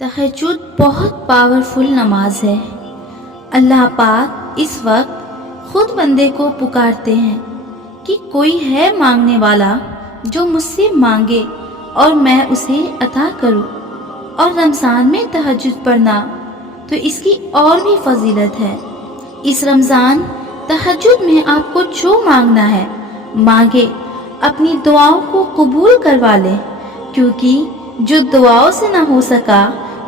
तहज्जुद बहुत पावरफुल नमाज है। अल्लाह पाक इस वक्त खुद बंदे को पुकारते हैं कि कोई है मांगने वाला जो मुझसे मांगे और मैं उसे अता करूं। और रमज़ान में तहज्जुद पढ़ना तो इसकी और भी फजीलत है। इस रमज़ान तहज्जुद में आपको जो मांगना है मांगे, अपनी दुआओं को कबूल करवा ले, क्योंकि जो दुआओं से ना हो सका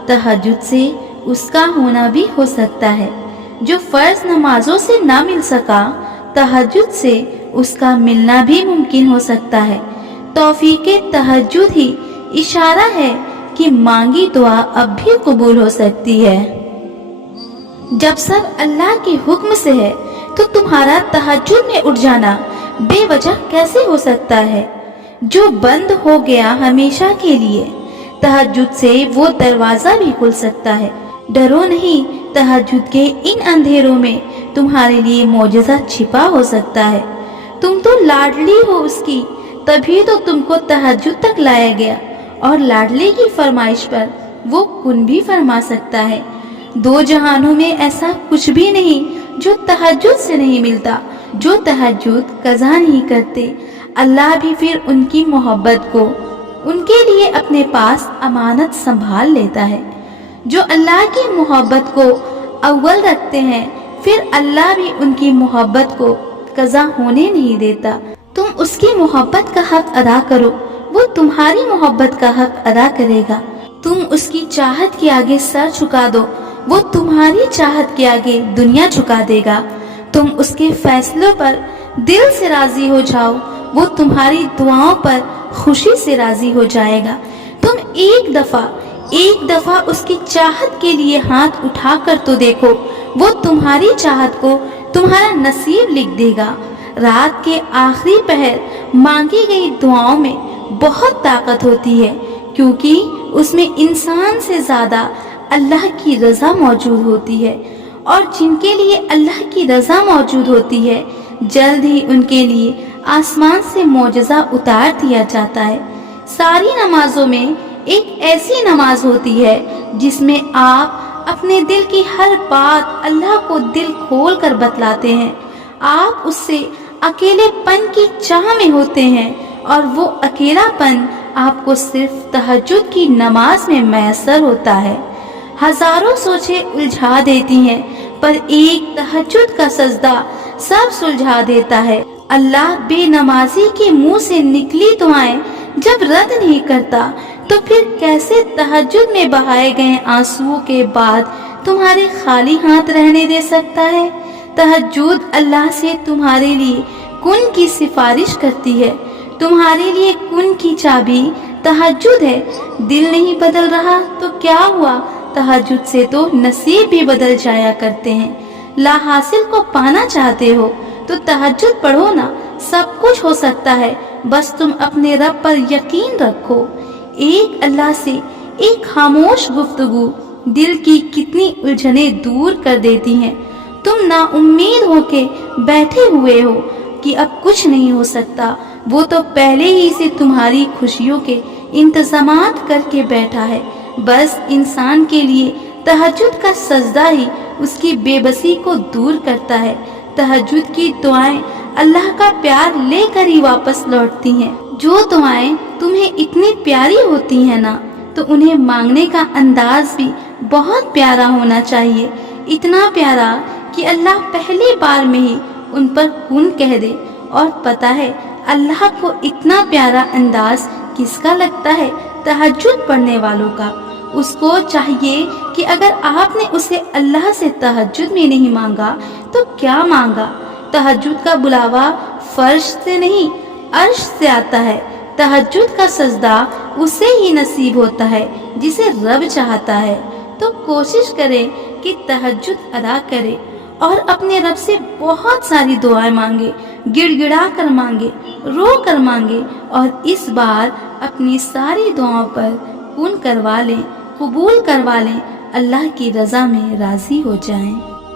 तहज्जुद से उसका होना भी हो सकता है। जो फ़र्ज नमाजों से ना मिल सका तहज्जुद से उसका मिलना भी मुमकिन हो सकता है। तौफीक़े तहज्जुद ही इशारा है कि मांगी दुआ अब भी कबूल हो सकती है। जब सब अल्लाह के हुक्म से है तो तुम्हारा तहज्जुद में उठ जाना बेवजह कैसे हो सकता है? जो बंद हो गया हमेशा के लिए, तहज्जुद से वो दरवाजा भी खुल सकता है। डरो नहीं, तहज्जुद के इन अंधेरों में तुम्हारे लिए मौजज़ा छिपा हो सकता है। तुम तो लाडली हो उसकी, तभी तो तुमको तहज्जुद तक लाया गया, और लाडली की फरमाइश पर वो कुन भी फरमा सकता है। दो जहानों में ऐसा कुछ भी नहीं जो तहज्जुद से नहीं मिलता। जो तहज्जुद कज़ा नहीं करते, अल्लाह भी फिर उनकी मोहब्बत को उनके लिए अपने पास अमानत संभाल लेता है। जो अल्लाह की मोहब्बत को अव्वल रखते हैं, फिर अल्लाह भी उनकी मोहब्बत को कज़ा होने नहीं देता। तुम उसकी मोहब्बत का हक अदा करो, वो तुम्हारी मोहब्बत का हक अदा करेगा। तुम उसकी चाहत के आगे सर झुका दो, वो तुम्हारी चाहत के आगे दुनिया झुका देगा। तुम उसके फैसलों पर दिल से राजी हो जाओ, वो तुम्हारी दुआओं पर खुशी से राजी हो जाएगा। तुम एक दफा उसकी चाहत के लिए हाथ उठा कर तो देखो, वो तुम्हारी चाहत को तुम्हारा नसीब लिख देगा। रात के आखिरी पहर मांगी गई दुआओं में बहुत ताकत होती है, क्योंकि उसमें इंसान से ज्यादा अल्लाह की रजा मौजूद होती है। और जिनके लिए अल्लाह की रजा मौजूद होती है, जल्द ही उनके लिए आसमान से मौजज़ा उतार दिया जाता है। सारी नमाजों में एक ऐसी नमाज होती है जिसमें आप अपने दिल की हर बात अल्लाह को दिल खोल कर बतलाते हैं। आप उससे अकेलेपन की चाह में होते हैं, और वो अकेलापन आपको सिर्फ तहज्जुद की नमाज में मैसर होता है। हजारों सोचें उलझा देती हैं, पर एक तहज्जुद का सजदा सब सुलझा देता है। अल्लाह बेनमाजी के मुंह से निकली दुआएं जब रद्द नहीं करता, तो फिर कैसे तहज्जुद में बहाए गए आंसुओं के बाद तुम्हारे खाली हाथ रहने दे सकता है? तहज्जुद अल्लाह से तुम्हारे लिए कुन की सिफारिश करती है। तुम्हारे लिए कुन की चाबी तहज्जुद है। दिल नहीं बदल रहा तो क्या हुआ, तहज्जुद से तो नसीब भी बदल जाया करते हैं। ला हासिल को पाना चाहते हो तो तहज्जुद पढ़ो ना, सब कुछ हो सकता है, बस तुम अपने रब पर यकीन रखो। एक अल्लाह से एक खामोश गुफ्तगू दिल की कितनी उलझने दूर कर देती हैं। तुम ना उम्मीद होके बैठे हुए हो कि अब कुछ नहीं हो सकता, वो तो पहले ही से तुम्हारी खुशियों के इंतजामात करके बैठा है। बस इंसान के लिए तहज्जुद का सजदा ही उसकी बेबसी को दूर करता है। तहज्जुद की दुआएं अल्लाह का प्यार लेकर ही वापस लौटती हैं। जो दुआएं तुम्हें इतनी प्यारी होती हैं ना, तो उन्हें मांगने का अंदाज भी बहुत प्यारा होना चाहिए। इतना प्यारा कि अल्लाह पहली बार में ही उन पर कुन कह दे। और पता है अल्लाह को इतना प्यारा अंदाज किसका लगता है? तहज्जुद पढ़ने वालों का। उसको चाहिए कि अगर आपने उसे अल्लाह से तहज्जुद में नहीं मांगा तो क्या मांगा? तहज्जुद का बुलावा फर्श से नहीं अर्श से आता है। तहज्जुद का सजदा उसे ही नसीब होता है जिसे रब चाहता है। तो कोशिश करें कि तहज्जुद अदा करें और अपने रब से बहुत सारी दुआएं मांगे, गिड़गिड़ा कर मांगे, रो कर मांगे, और इस बार अपनी सारी दुआओं पर कुन करवा लें, कबूल करवा लें, अल्लाह की रजा में राजी हो जाएं।